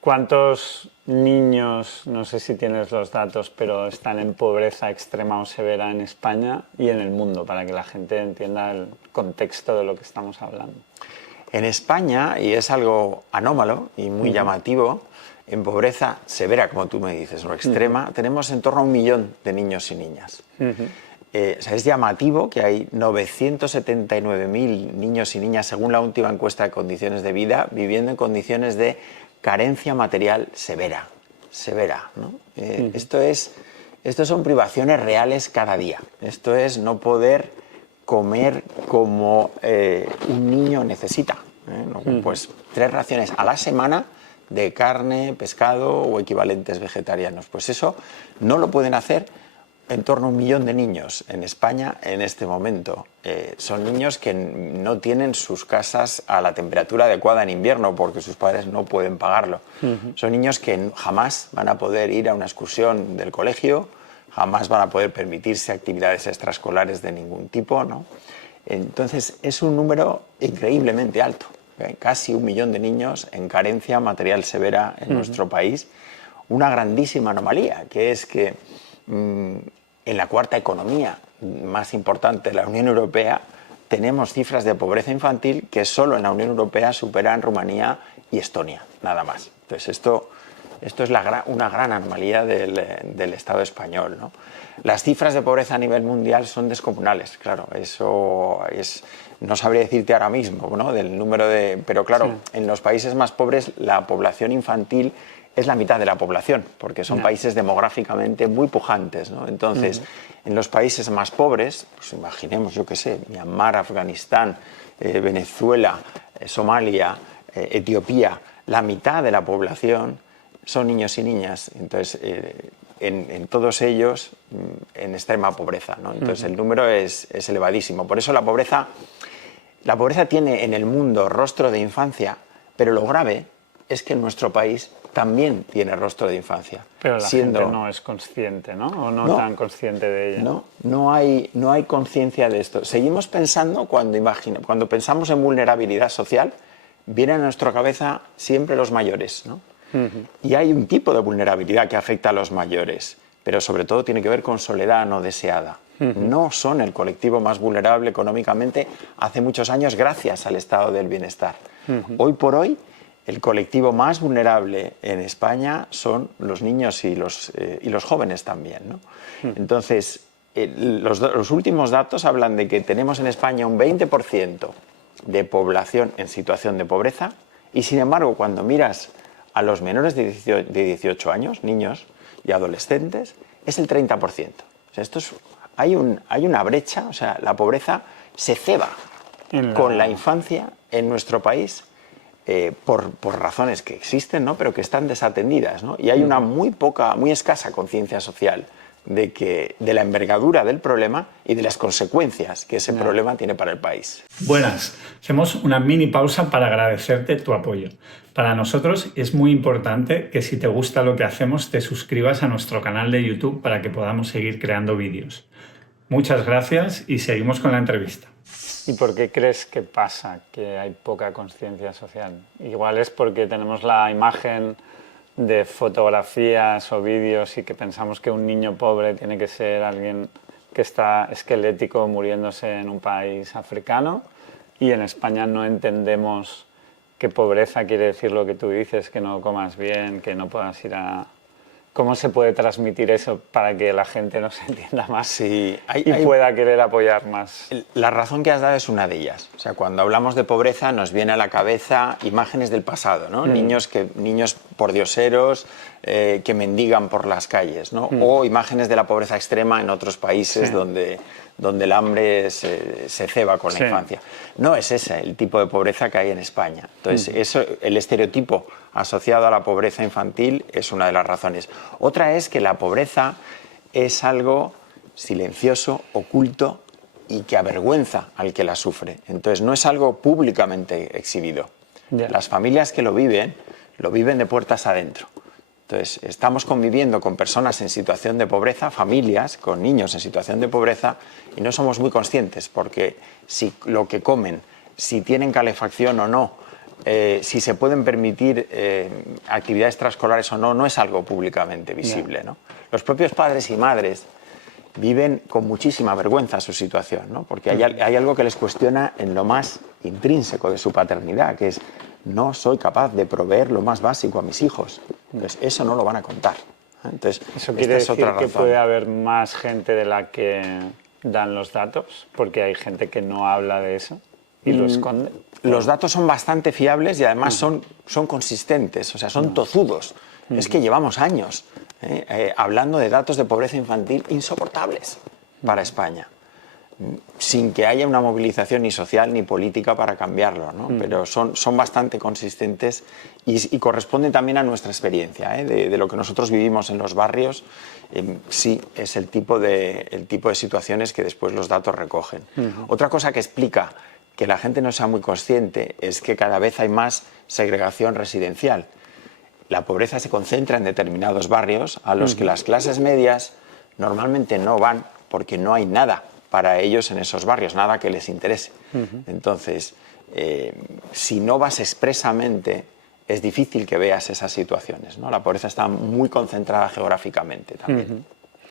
¿Cuántos niños, no sé si tienes los datos, pero están en pobreza extrema o severa en España y en el mundo, para que la gente entienda el contexto de lo que estamos hablando? En España, y es algo anómalo y muy llamativo, en pobreza severa, como tú me dices, o extrema, tenemos en torno a 1 millón de niños y niñas. O sea, es llamativo que hay 979.000 niños y niñas, según la última encuesta de condiciones de vida, viviendo en condiciones de carencia material severa, ¿no? Esto son privaciones reales cada día. Esto es no poder comer como un niño necesita, ¿no? Pues 3 raciones a la semana de carne, pescado o equivalentes vegetarianos. Pues eso no lo pueden hacer en torno a 1 millón de niños en España en este momento. Son niños que no tienen sus casas a la temperatura adecuada en invierno porque sus padres no pueden pagarlo. Son niños que jamás van a poder ir a una excursión del colegio, jamás van a poder permitirse actividades extraescolares de ningún tipo, ¿no? Entonces es un número increíblemente alto, casi 1 millón de niños en carencia material severa en nuestro país. Una grandísima anomalía, que es que en la cuarta economía más importante de la Unión Europea tenemos cifras de pobreza infantil que solo en la Unión Europea superan Rumanía y Estonia, nada más. Entonces esto es una gran anomalía del Estado español, ¿no? Las cifras de pobreza a nivel mundial son descomunales, claro, eso es, no sabría decirte ahora mismo, ¿no? Del número de... Pero claro, en los países más pobres la población infantil es la mitad de la población, porque son países demográficamente muy pujantes, ¿no? Entonces, en los países más pobres, pues imaginemos, yo qué sé, Myanmar, Afganistán, Venezuela, Somalia, Etiopía, la mitad de la población son niños y niñas. Entonces, en todos ellos, en extrema pobreza, ¿no? Entonces, el número es elevadísimo. Por eso la pobreza tiene en el mundo rostro de infancia, pero lo grave es que en nuestro país también tiene rostro de infancia. Pero la gente no es consciente, ¿no? O no tan consciente de ella. No hay conciencia de esto. Seguimos pensando, cuando pensamos en vulnerabilidad social, vienen a nuestra cabeza siempre los mayores, ¿no? Y hay un tipo de vulnerabilidad que afecta a los mayores, pero sobre todo tiene que ver con soledad no deseada. No son el colectivo más vulnerable económicamente hace muchos años gracias al estado del bienestar. Hoy por hoy, el colectivo más vulnerable en España son los niños y los jóvenes también, ¿no? Entonces, los últimos datos hablan de que tenemos en España un 20% de población en situación de pobreza y, sin embargo, cuando miras a los menores de 18 años, niños y adolescentes, es el 30%. O sea, hay una brecha, o sea, la pobreza se ceba con la infancia en nuestro país por razones que existen, ¿no? Pero que están desatendidas, ¿no? Y hay una muy escasa conciencia social de la envergadura del problema y de las consecuencias que ese problema tiene para el país. Buenas, hacemos una mini pausa para agradecerte tu apoyo. Para nosotros es muy importante que si te gusta lo que hacemos te suscribas a nuestro canal de YouTube para que podamos seguir creando vídeos. Muchas gracias y seguimos con la entrevista. ¿Y por qué crees que pasa que hay poca conciencia social? Igual es porque tenemos la imagen de fotografías o vídeos y que pensamos que un niño pobre tiene que ser alguien que está esquelético muriéndose en un país africano, y en España no entendemos que pobreza quiere decir lo que tú dices, que no comas bien, que no puedas ir a... ¿Cómo se puede transmitir eso para que la gente nos entienda más y pueda querer apoyar más? La razón que has dado es una de ellas. O sea, cuando hablamos de pobreza nos viene a la cabeza imágenes del pasado, ¿no? Niños pordioseros que mendigan por las calles, ¿no? O imágenes de la pobreza extrema en otros países donde el hambre se ceba con la infancia. No es ese el tipo de pobreza que hay en España. Entonces, el estereotipo asociado a la pobreza infantil es una de las razones. Otra es que la pobreza es algo silencioso, oculto y que avergüenza al que la sufre. Entonces, no es algo públicamente exhibido. Las familias que lo viven de puertas adentro. Entonces, estamos conviviendo con personas en situación de pobreza, familias con niños en situación de pobreza, y no somos muy conscientes porque si lo que comen, si tienen calefacción o no, si se pueden permitir actividades extraescolares o no, no es algo públicamente visible, ¿no? Los propios padres y madres viven con muchísima vergüenza su situación, ¿no? Porque hay algo que les cuestiona en lo más intrínseco de su paternidad, que es: no soy capaz de proveer lo más básico a mis hijos. Entonces, eso no lo van a contar. Entonces, ¿Eso quiere decir que puede haber más gente de la que dan los datos? Porque hay gente que no habla de eso y lo esconde. Los datos son bastante fiables y además son consistentes, o sea, son tozudos. Es que llevamos años hablando de datos de pobreza infantil insoportables para España, sin que haya una movilización ni social ni política para cambiarlo, ¿no? Pero son bastante consistentes y corresponden también a nuestra experiencia, de lo que nosotros vivimos en los barrios. Sí, es el tipo de situaciones que después los datos recogen. Otra cosa que explica que la gente no sea muy consciente es que cada vez hay más segregación residencial. La pobreza se concentra en determinados barrios a los que las clases medias normalmente no van porque no hay nada para ellos en esos barrios, nada que les interese. Entonces, si no vas expresamente, es difícil que veas esas situaciones, ¿no? La pobreza está muy concentrada geográficamente también.